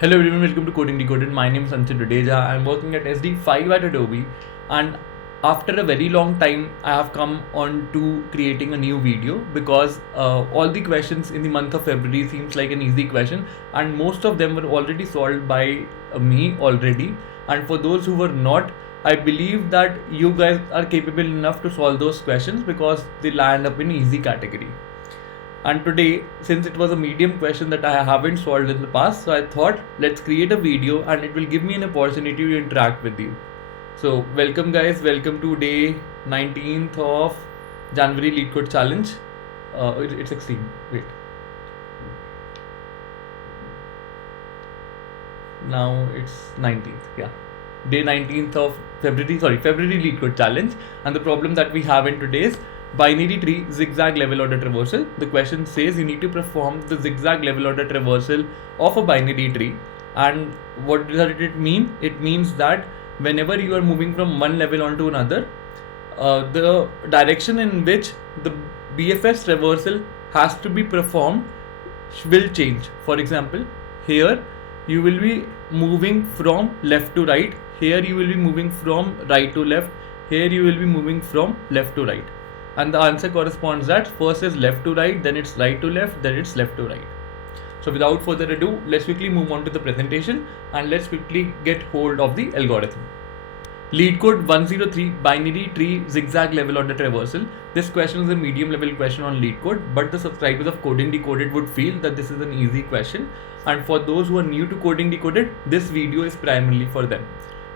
Hello everyone, welcome to Coding Decoded. My name is Sanchit Dudeja. I'm working at SD5 at Adobe, and after a very long time, I have come on to creating a new video because all the questions in the month of February seems like an easy question, and most of them were already solved by me already. And for those who were not, I believe that you guys are capable enough to solve those questions because they land up in easy category. And today, since it was a medium question that I haven't solved in the past, so I thought let's create a video and it will give me an opportunity to interact with you. So welcome guys, welcome to day 19th of January Leetcode challenge. It's 16, wait. Now it's 19th, yeah. Day 19th of February Leetcode challenge. And the problem that we have in today's binary tree zigzag level order traversal. The question says you need to perform the zigzag level order traversal of a binary tree. And what does it mean? It means that whenever you are moving from one level onto another, the direction in which the BFS traversal has to be performed will change. For example, here you will be moving from left to right, here you will be moving from right to left, here you will be moving from left to right, and the answer corresponds that first is left to right, then it's right to left, then it's left to right. So without further ado, let's quickly move on to the presentation and let's quickly get hold of the algorithm. Leetcode 103 binary tree zigzag level order traversal. This question is a medium level question on Leetcode, but the subscribers of Coding Decoded would feel that this is an easy question, and for those who are new to Coding Decoded, this video is primarily for them.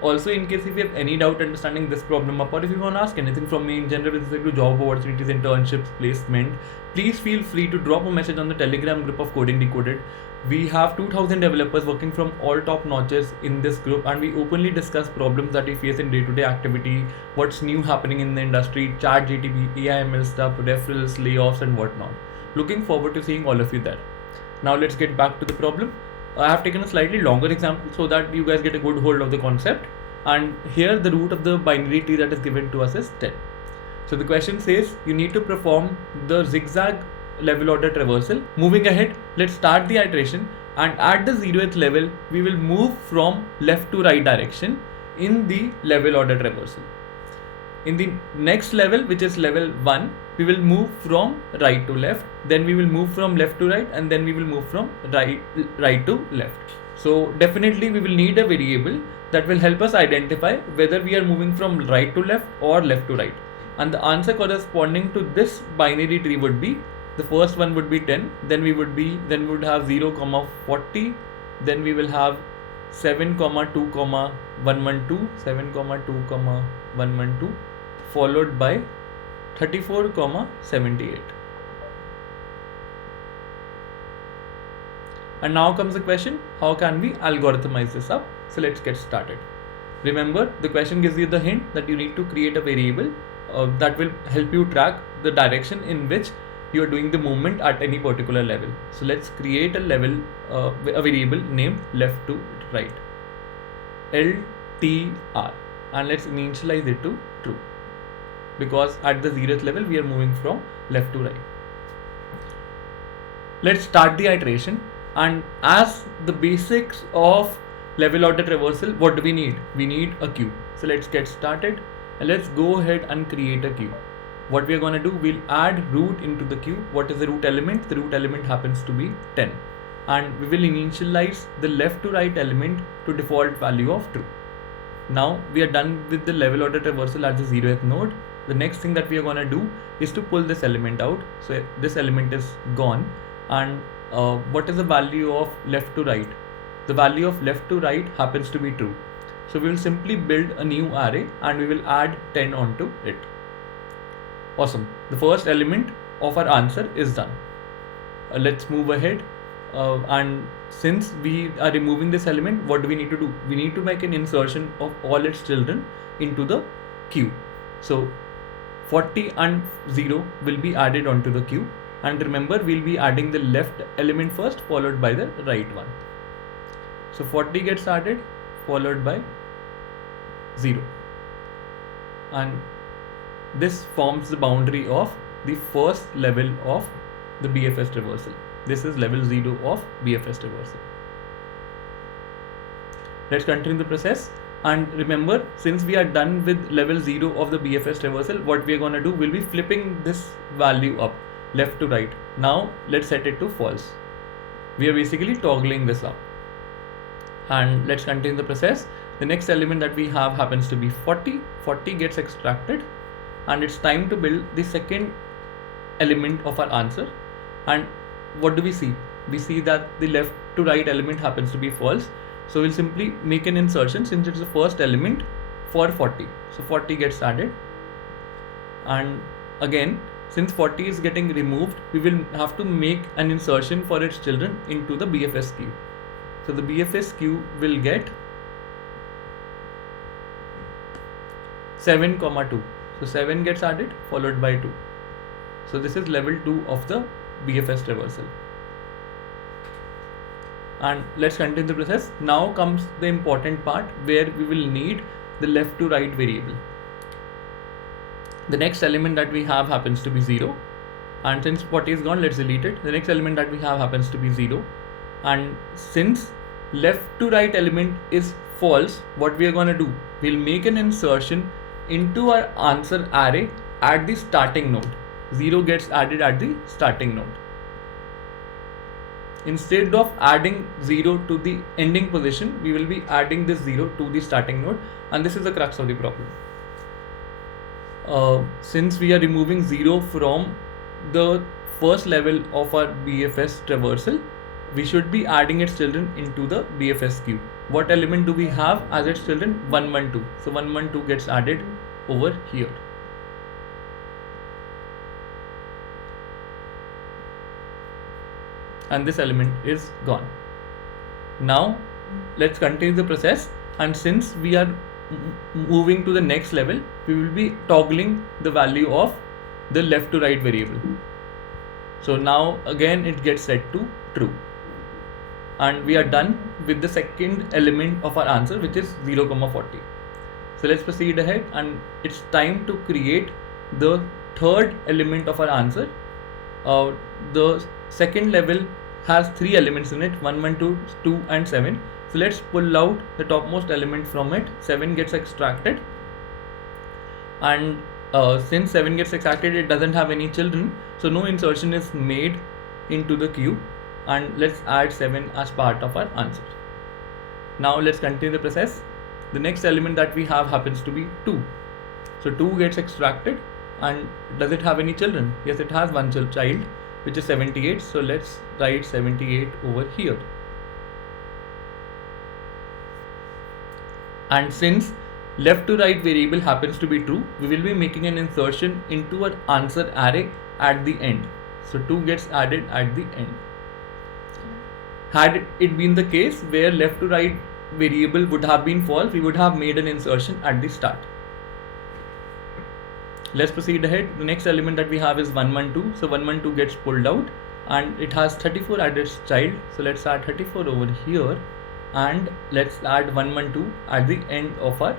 Also, in case if you have any doubt understanding this problem up, or if you want to ask anything from me in general with respect to job opportunities, internships, placement, please feel free to drop a message on the Telegram group of Coding Decoded. We have 2000 developers working from all top notches in this group, and we openly discuss problems that we face in day-to-day activity, what's new happening in the industry, chat GTP, AI/ML stuff, referrals, layoffs, and whatnot. Looking forward to seeing all of you there. Now let's get back to the problem. I have taken a slightly longer example so that you guys get a good hold of the concept. And here the root of the binary tree that is given to us is 10. So the question says you need to perform the zigzag level order traversal. Moving ahead, let's start the iteration, and at the 0th level we will move from left to right direction in the level order traversal. In the next level, which is level 1, we will move from right to left, then we will move from left to right, and then we will move from right to left. So definitely we will need a variable that will help us identify whether we are moving from right to left or left to right. And the answer corresponding to this binary tree would be, the first one would be 10, then we would have 0, 40, then we will have 7, 2, 112, 7, 2, 112, followed by 34, 78. And now comes the question, how can we algorithmize this up? So let's get started. Remember, the question gives you the hint that you need to create a variable that will help you track the direction in which you are doing the movement at any particular level. So let's create a variable named left to right, LTR, and let's initialize it to true, because at the 0th level we are moving from left to right. Let's start the iteration, and as the basics of level order traversal, what do we need? We need a queue. So let's get started and let's go ahead and create a queue. What we are going to do, we'll add root into the queue. What is the root element? The root element happens to be 10, and we will initialize the left to right element to default value of true. Now we are done with the level order traversal at the 0th node. The next thing that we are going to do is to pull this element out. So this element is gone, and what is the value of left to right? The value of left to right happens to be true. So we will simply build a new array and we will add 10 onto it. Awesome. The first element of our answer is done. Let's move ahead. And since we are removing this element, what do we need to do? We need to make an insertion of all its children into the queue. So 40 and 0 will be added onto the queue. And remember, we'll be adding the left element first, followed by the right one. So 40 gets added, followed by 0. And this forms the boundary of the first level of the BFS traversal. This is level 0 of BFS traversal. Let's continue the process. And remember, since we are done with level 0 of the BFS traversal, what we are going to do, we'll be flipping this value up, left to right. Now let's set it to false. We are basically toggling this up. And let's continue the process. The next element that we have happens to be 40. 40 gets extracted, and it's time to build the second element of our answer. And what do we see? We see that the left to right element happens to be false. So we'll simply make an insertion since it's the first element for 40. So 40 gets added. And again, since 40 is getting removed, we will have to make an insertion for its children into the BFS queue. So the BFS queue will get 7, 2. So 7 gets added followed by 2. So this is level 2 of the BFS traversal. And let's continue the process. Now comes the important part where we will need the left to right variable. The next element that we have happens to be 0. And since 40 is gone, let's delete it. The next element that we have happens to be 0. And since left to right element is false, what we are going to do, we'll make an insertion into our answer array at the starting node. 0 gets added at the starting node. Instead of adding 0 to the ending position, we will be adding this 0 to the starting node, and this is the crux of the problem. Since we are removing 0 from the first level of our BFS traversal, we should be adding its children into the BFS queue. What element do we have as its children? 112. So 112 gets added over here. And this element is gone. Now let's continue the process, and since we are moving to the next level, we will be toggling the value of the left to right variable. So now again it gets set to true, and we are done with the second element of our answer, which is 0, 40. So let's proceed ahead, and it's time to create the third element of our answer. The second level has 3 elements in it, 1, 1, 2, 2 and 7. So let's pull out the topmost element from it. 7 gets extracted, and since 7 gets extracted, it doesn't have any children, so no insertion is made into the queue, and let's add 7 as part of our answer. Now let's continue the process. The next element that we have happens to be 2. So 2 gets extracted, and does it have any children? Yes, it has one child, which is 78. So let's write 78 over here. And since left to right variable happens to be true, we will be making an insertion into our answer array at the end. So 2 gets added at the end. Had it been the case where left to right variable would have been false, we would have made an insertion at the start. Let's proceed ahead. The next element that we have is 112. So 112 gets pulled out, and it has 34 as its child. So let's add 34 over here, and let's add 112 at the end of our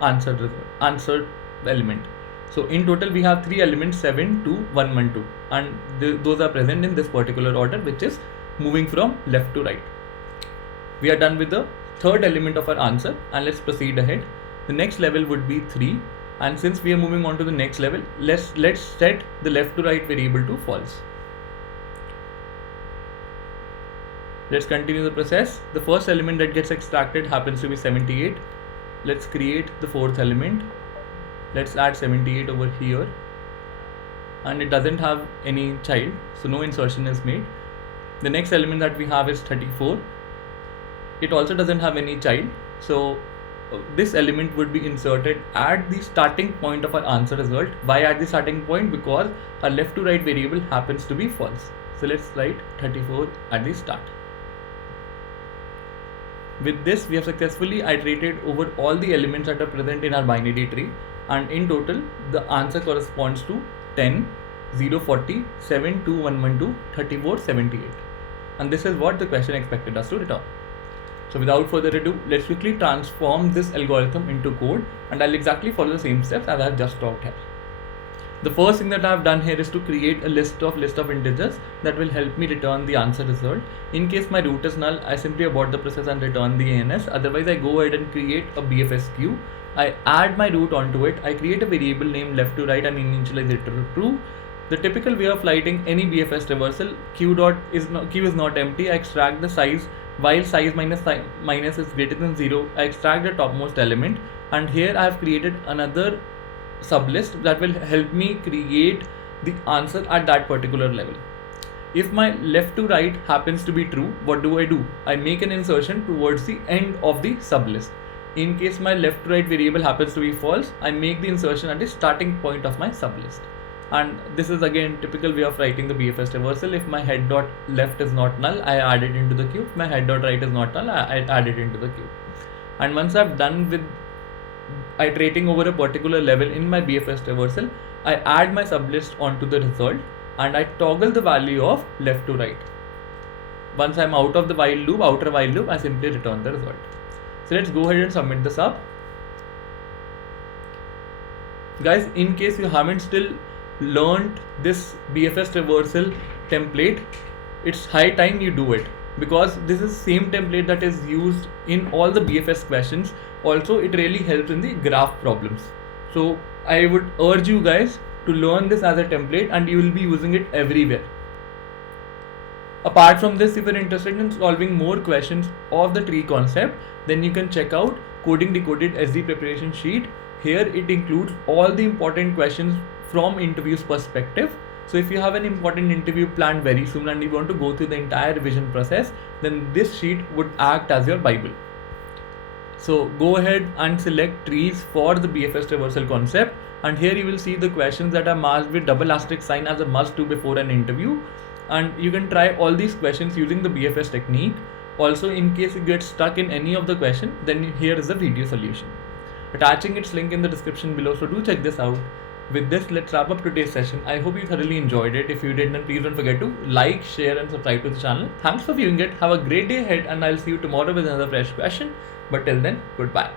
answer element. So in total we have 3 elements, 7 to 112, and those are present in this particular order, which is moving from left to right. We are done with the third element of our answer, and let's proceed ahead. The next level would be 3, and since we are moving on to the next level, let's set the left to right variable to false. Let's continue the process. The first element that gets extracted happens to be 78. Let's create the fourth element. Let's add 78 over here, and it doesn't have any child, so no insertion is made. The next element that we have is 34. It also doesn't have any child, so this element would be inserted at the starting point of our answer result. Why at the starting point? Because our left to right variable happens to be false. So let's write 34 at the start. With this, we have successfully iterated over all the elements that are present in our binary tree, and in total the answer corresponds to 10, 0, 40, 7, 2, 112, 34, 78. And this is what the question expected us to return. So without further ado, let's quickly transform this algorithm into code, and I'll exactly follow the same steps as I have just talked here. The first thing that I've done here is to create a list of integers that will help me return the answer result. In case my root is null, I simply abort the process and return the ANS. Otherwise, I go ahead and create a BFS queue. I add my root onto it. I create a variable named left to right and initialize it to true. The typical way of writing any BFS traversal, queue is not empty. I extract the size while size minus is greater than 0. I extract the topmost element, and here I have created another sublist that will help me create the answer at that particular level. If my left to right happens to be true, what do? I make an insertion towards the end of the sublist. In case my left to right variable happens to be false, I make the insertion at the starting point of my sublist. And this is again typical way of writing the BFS traversal. If my head dot left is not null, I add it into the queue. If my head dot right is not null, I add it into the queue. And once I've done with iterating over a particular level in my BFS traversal, I add my sublist onto the result and I toggle the value of left to right. Once I'm out of the outer while loop, I simply return the result. So let's go ahead and submit this up. Guys, in case you haven't still learned this BFS traversal template, it's high time you do it, because this is same template that is used in all the BFS questions. Also, it really helps in the graph problems. So I would urge you guys to learn this as a template, and you will be using it everywhere. Apart from this, if you're interested in solving more questions of the tree concept, then you can check out Coding Decoded SDE preparation sheet. Here it includes all the important questions from interviews perspective. So if you have an important interview planned very soon and you want to go through the entire revision process, then this sheet would act as your Bible. So go ahead and select trees for the BFS traversal concept, and here you will see the questions that are marked with double asterisk sign as a must do before an interview, and you can try all these questions using the BFS technique. Also, in case you get stuck in any of the question, then here is the video solution. Attaching its link in the description below, so do check this out. With this, let's wrap up today's session. I hope you thoroughly enjoyed it. If you did, then please don't forget to like, share and subscribe to the channel. Thanks for viewing it. Have a great day ahead, and I'll see you tomorrow with another fresh question. But till then, goodbye.